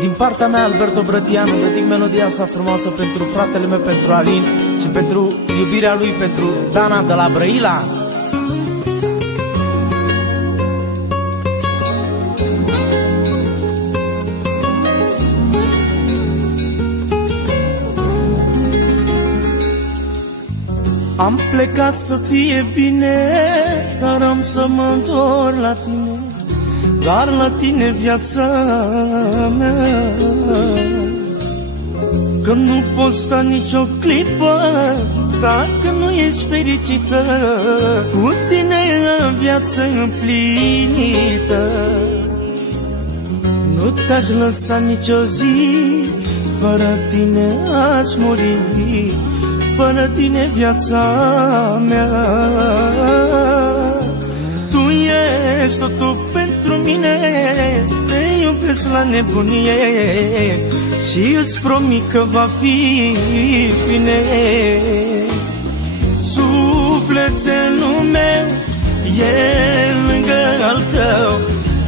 Din partea mea, Alberto Brătianu, dedic melodia asta frumoasă pentru fratele meu, pentru Alin, și pentru iubirea lui, pentru Dana de la Brăila. Am plecat să fie bine, dar am să mă întorc la tine, doar la tine, viața mea. Că nu pot sta nicio clipă dacă nu ești fericită, cu tine în viață împlinită. Nu te-aș lăsa nicio zi, fără tine aș muri, fără tine, viața mea. Tu ești totul pentru mine, te iubesc la nebunie și îți promit că va fi bine. Sufletul meu e lângă al tău,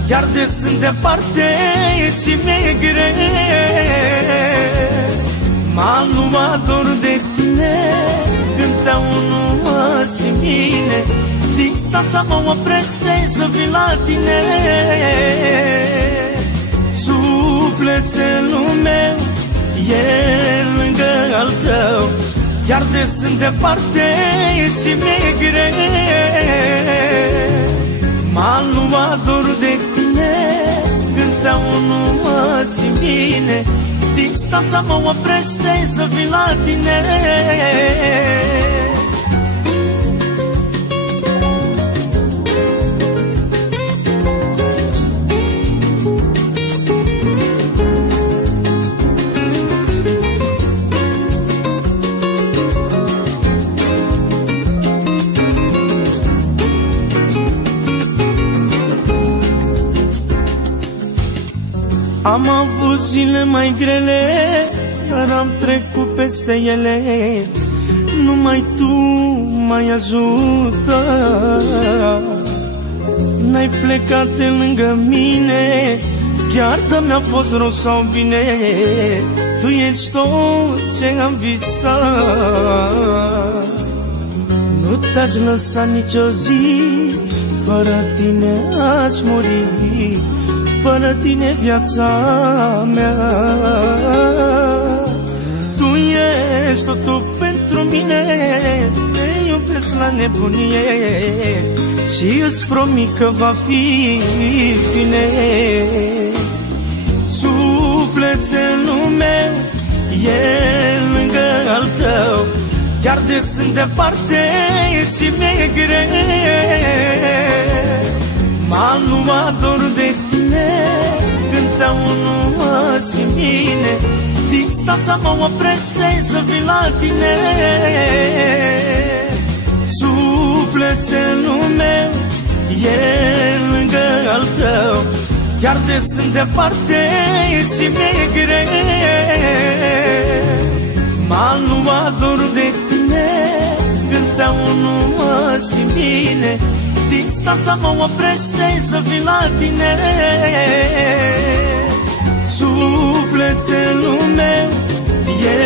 chiar de sunt departe și mi-e greu. M-am luat dor de tine, când nu mă simt bine, distanța mă oprește să vin la tine. Sufletul meu e lângă al tău, chiar de sunt departe și mi-e greu. M-am luat dor de tine, când nu mă simt bine, distanța mă oprește să vin la tine. Am avut zile mai grele, dar am trecut peste ele. Numai tu m-ai ajutat. N-ai plecat de lângă mine, chiar de mi-a fost rău sau bine. Tu ești tot ce am visat. Nu te-aș lăsa nicio zi, fără tine aș muri, fără tine, viața mea. Tu ești totul pentru mine, te iubesc la nebunie și îți promit că va fi bine. Sufletul meu e lângă al tău, chiar de sunt departe și mi-e greu. M-am luat dor de tine, când nu mă simt bine, distanța mă oprește să vin la tine. Sufletul meu e lângă al tău, chiar de sunt departe și mi-e greu. M-am luat dor de tine, când nu mă simt bine, distanța mă oprește să vin la tine. Sufletul meu e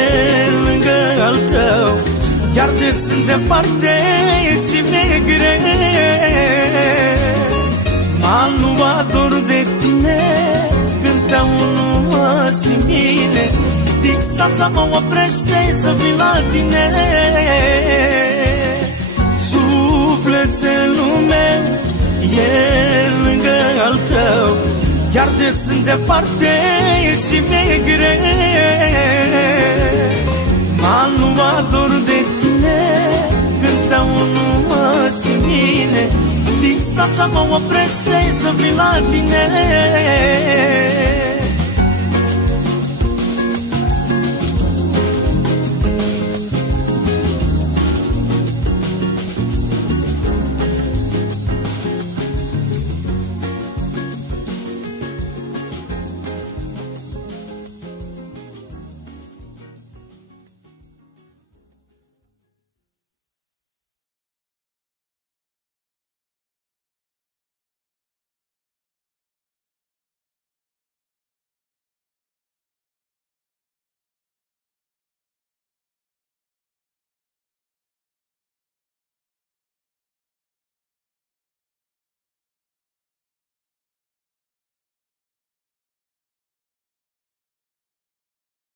lângă al tău, chiar de sunt departe și mi-e greu. M-am luat dor de tine, când nu mă simt bine, distanța mă oprește să vin la tine. Sufletul meu e lângă al tău, chiar de sunt departe și mi-e greu. M-am luat dor de tine, când nu mă simt bine, distanța mă oprește să vin la tine.